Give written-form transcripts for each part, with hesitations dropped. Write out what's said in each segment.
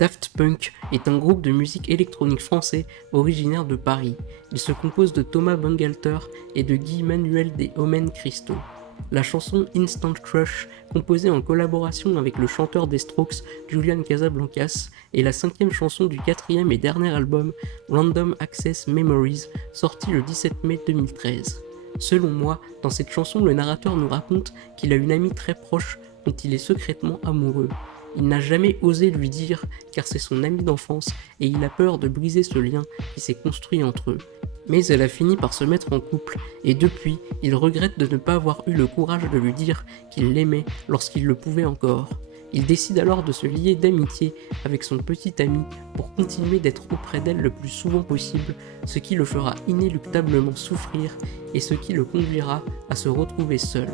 Daft Punk est un groupe de musique électronique français originaire de Paris. Il se compose de Thomas Bangalter et de Guy Manuel de Homem Christo. La chanson Instant Crush, composée en collaboration avec le chanteur des Strokes Julian Casablancas, est la 5e chanson du 4e et dernier album Random Access Memories, sorti le 17 mai 2013. Selon moi, dans cette chanson, le narrateur nous raconte qu'il a une amie très proche dont il est secrètement amoureux. Il n'a jamais osé lui dire car c'est son amie d'enfance et il a peur de briser ce lien qui s'est construit entre eux. Mais elle a fini par se mettre en couple et depuis, il regrette de ne pas avoir eu le courage de lui dire qu'il l'aimait lorsqu'il le pouvait encore. Il décide alors de se lier d'amitié avec son petit ami pour continuer d'être auprès d'elle le plus souvent possible, ce qui le fera inéluctablement souffrir et ce qui le conduira à se retrouver seul.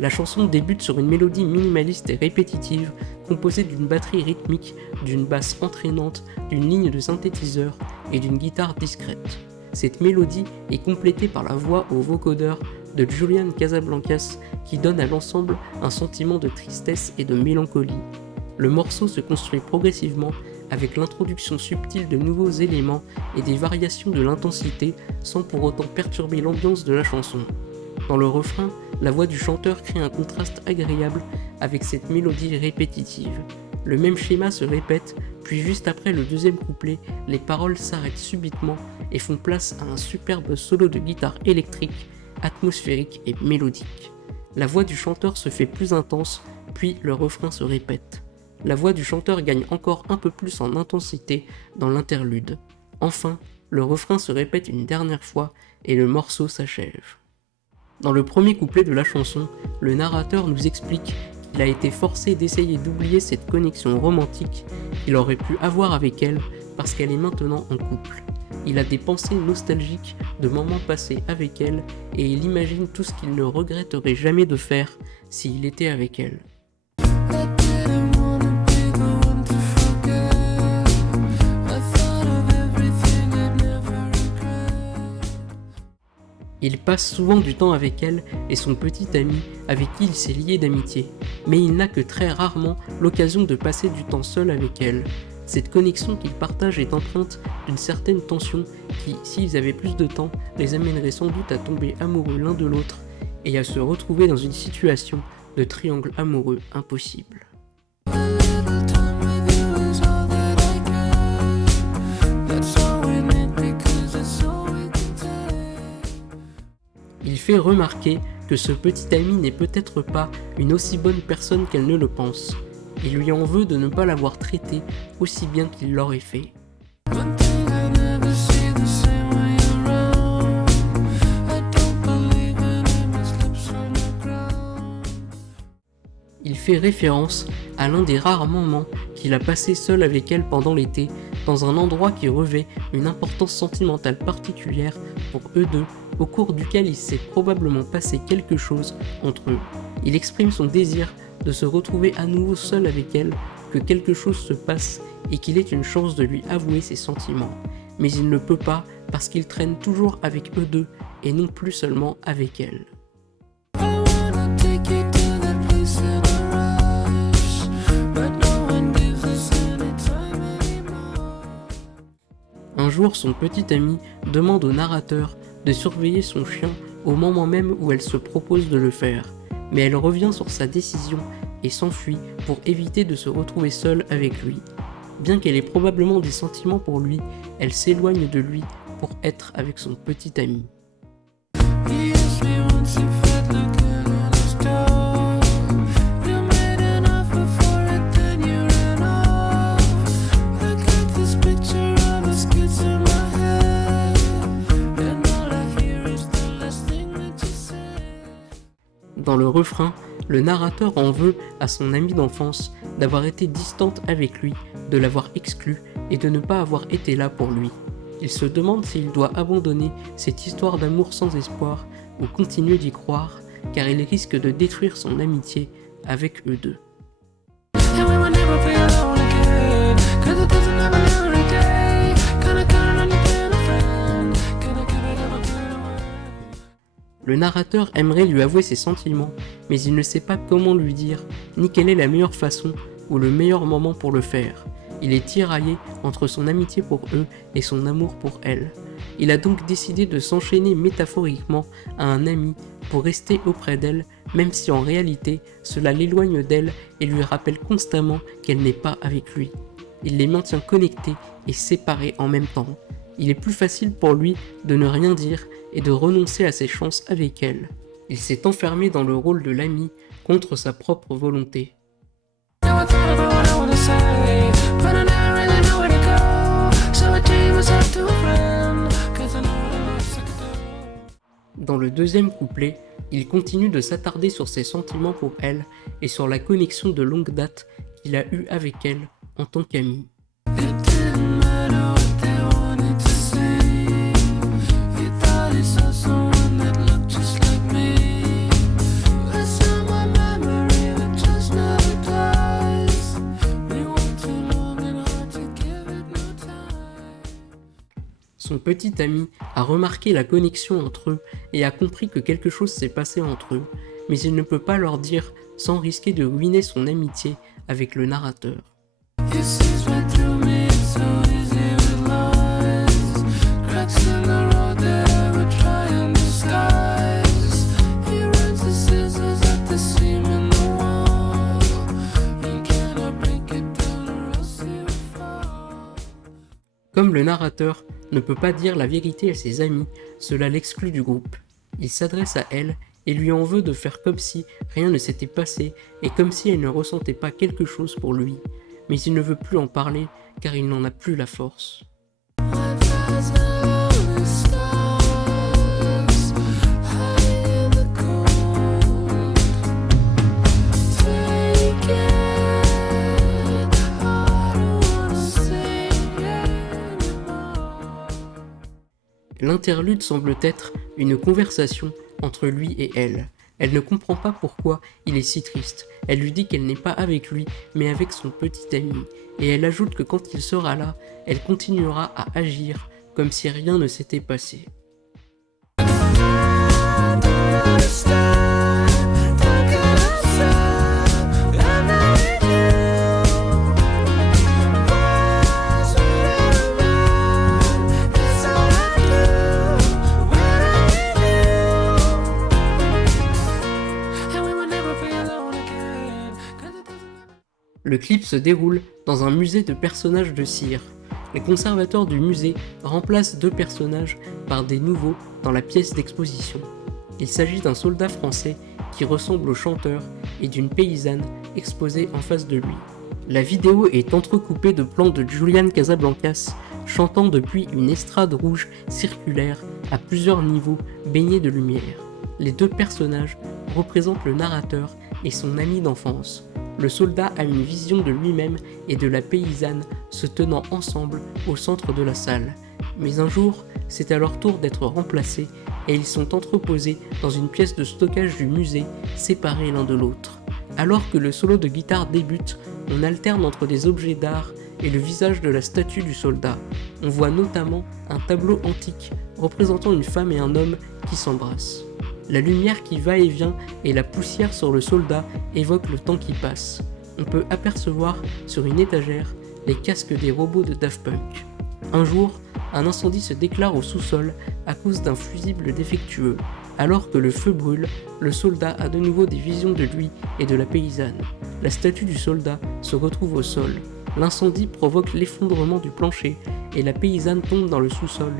La chanson débute sur une mélodie minimaliste et répétitive, composée d'une batterie rythmique, d'une basse entraînante, d'une ligne de synthétiseur et d'une guitare discrète. Cette mélodie est complétée par la voix au vocodeur de Julian Casablancas qui donne à l'ensemble un sentiment de tristesse et de mélancolie. Le morceau se construit progressivement avec l'introduction subtile de nouveaux éléments et des variations de l'intensité sans pour autant perturber l'ambiance de la chanson. Dans le refrain, la voix du chanteur crée un contraste agréable avec cette mélodie répétitive. Le même schéma se répète, puis juste après le deuxième couplet, les paroles s'arrêtent subitement et font place à un superbe solo de guitare électrique, atmosphérique et mélodique. La voix du chanteur se fait plus intense, puis le refrain se répète. La voix du chanteur gagne encore un peu plus en intensité dans l'interlude. Enfin, le refrain se répète une dernière fois et le morceau s'achève. Dans le premier couplet de la chanson, le narrateur nous explique qu'il a été forcé d'essayer d'oublier cette connexion romantique qu'il aurait pu avoir avec elle parce qu'elle est maintenant en couple. Il a des pensées nostalgiques de moments passés avec elle et il imagine tout ce qu'il ne regretterait jamais de faire s'il était avec elle. Il passe souvent du temps avec elle et son petit ami avec qui il s'est lié d'amitié, mais il n'a que très rarement l'occasion de passer du temps seul avec elle. Cette connexion qu'ils partagent est empreinte d'une certaine tension qui, s'ils avaient plus de temps, les amènerait sans doute à tomber amoureux l'un de l'autre et à se retrouver dans une situation de triangle amoureux impossible. Il fait remarquer que ce petit ami n'est peut-être pas une aussi bonne personne qu'elle ne le pense. Il lui en veut de ne pas l'avoir traité aussi bien qu'il l'aurait fait. Il fait référence à l'un des rares moments qu'il a passé seul avec elle pendant l'été, dans un endroit qui revêt une importance sentimentale particulière pour eux deux, au cours duquel il s'est probablement passé quelque chose entre eux. Il exprime son désir de se retrouver à nouveau seul avec elle, que quelque chose se passe et qu'il ait une chance de lui avouer ses sentiments. Mais il ne peut pas parce qu'il traîne toujours avec eux deux et non plus seulement avec elle. Un jour, son petit ami demande au narrateur de surveiller son chien au moment même où elle se propose de le faire, mais elle revient sur sa décision et s'enfuit pour éviter de se retrouver seule avec lui. Bien qu'elle ait probablement des sentiments pour lui, elle s'éloigne de lui pour être avec son petit ami. Dans le refrain, le narrateur en veut à son amie d'enfance d'avoir été distante avec lui, de l'avoir exclu et de ne pas avoir été là pour lui. Il se demande s'il doit abandonner cette histoire d'amour sans espoir ou continuer d'y croire, car il risque de détruire son amitié avec eux deux. Le narrateur aimerait lui avouer ses sentiments, mais il ne sait pas comment lui dire, ni quelle est la meilleure façon ou le meilleur moment pour le faire. Il est tiraillé entre son amitié pour eux et son amour pour elle. Il a donc décidé de s'enchaîner métaphoriquement à un ami pour rester auprès d'elle, même si en réalité cela l'éloigne d'elle et lui rappelle constamment qu'elle n'est pas avec lui. Il les maintient connectés et séparés en même temps. Il est plus facile pour lui de ne rien dire et de renoncer à ses chances avec elle. Il s'est enfermé dans le rôle de l'ami contre sa propre volonté. Dans le deuxième couplet, il continue de s'attarder sur ses sentiments pour elle et sur la connexion de longue date qu'il a eue avec elle en tant qu'ami. Son petit ami a remarqué la connexion entre eux et a compris que quelque chose s'est passé entre eux, mais il ne peut pas leur dire sans risquer de ruiner son amitié avec le narrateur. Comme le narrateur ne peut pas dire la vérité à ses amis, cela l'exclut du groupe. Il s'adresse à elle et lui en veut de faire comme si rien ne s'était passé et comme si elle ne ressentait pas quelque chose pour lui. Mais il ne veut plus en parler car il n'en a plus la force. L'interlude semble être une conversation entre lui et elle. Elle ne comprend pas pourquoi il est si triste. Elle lui dit qu'elle n'est pas avec lui, mais avec son petit ami. Et elle ajoute que quand il sera là, elle continuera à agir comme si rien ne s'était passé. Le clip se déroule dans un musée de personnages de cire. Les conservateurs du musée remplacent 2 personnages par des nouveaux dans la pièce d'exposition. Il s'agit d'un soldat français qui ressemble au chanteur et d'une paysanne exposée en face de lui. La vidéo est entrecoupée de plans de Julian Casablancas chantant depuis une estrade rouge circulaire à plusieurs niveaux baignée de lumière. Les 2 personnages représentent le narrateur et son ami d'enfance. Le soldat a une vision de lui-même et de la paysanne se tenant ensemble au centre de la salle. Mais un jour, c'est à leur tour d'être remplacés et ils sont entreposés dans une pièce de stockage du musée, séparés l'un de l'autre. Alors que le solo de guitare débute, on alterne entre des objets d'art et le visage de la statue du soldat. On voit notamment un tableau antique représentant une femme et un homme qui s'embrassent. La lumière qui va et vient et la poussière sur le soldat évoquent le temps qui passe. On peut apercevoir sur une étagère les casques des robots de Daft Punk. Un jour, un incendie se déclare au sous-sol à cause d'un fusible défectueux. Alors que le feu brûle, le soldat a de nouveau des visions de lui et de la paysanne. La statue du soldat se retrouve au sol. L'incendie provoque l'effondrement du plancher et la paysanne tombe dans le sous-sol.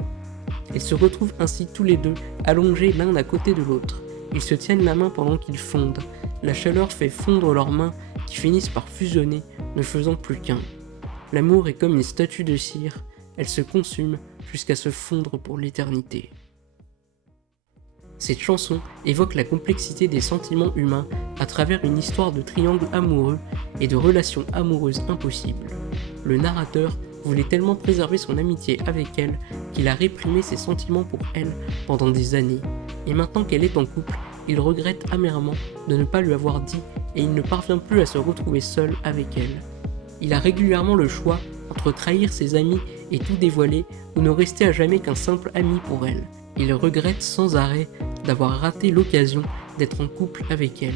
Ils se retrouvent ainsi tous les deux, allongés l'un à côté de l'autre. Ils se tiennent la main pendant qu'ils fondent. La chaleur fait fondre leurs mains qui finissent par fusionner, ne faisant plus qu'un. L'amour est comme une statue de cire, elle se consume jusqu'à se fondre pour l'éternité. Cette chanson évoque la complexité des sentiments humains à travers une histoire de triangle amoureux et de relations amoureuses impossibles. Le narrateur voulait tellement préserver son amitié avec elle qu'il a réprimé ses sentiments pour elle pendant des années. Et maintenant qu'elle est en couple, il regrette amèrement de ne pas lui avoir dit et il ne parvient plus à se retrouver seul avec elle. Il a régulièrement le choix entre trahir ses amis et tout dévoiler ou ne rester à jamais qu'un simple ami pour elle. Il regrette sans arrêt d'avoir raté l'occasion d'être en couple avec elle.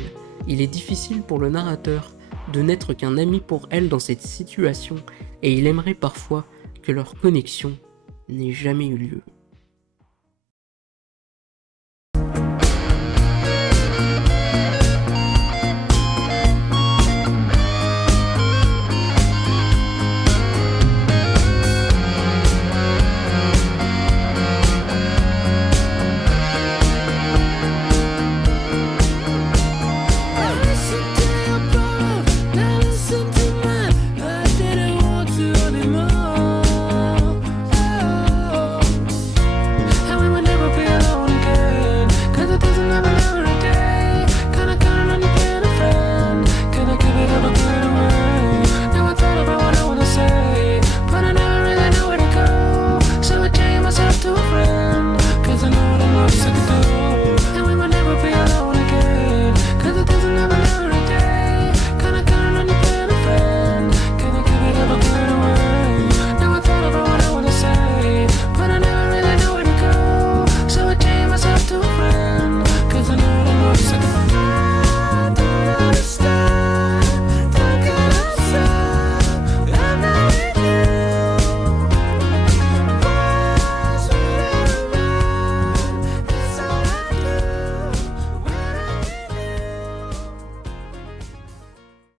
Il est difficile pour le narrateur de n'être qu'un ami pour elle dans cette situation et il aimerait parfois que leur connexion n'ait jamais eu lieu.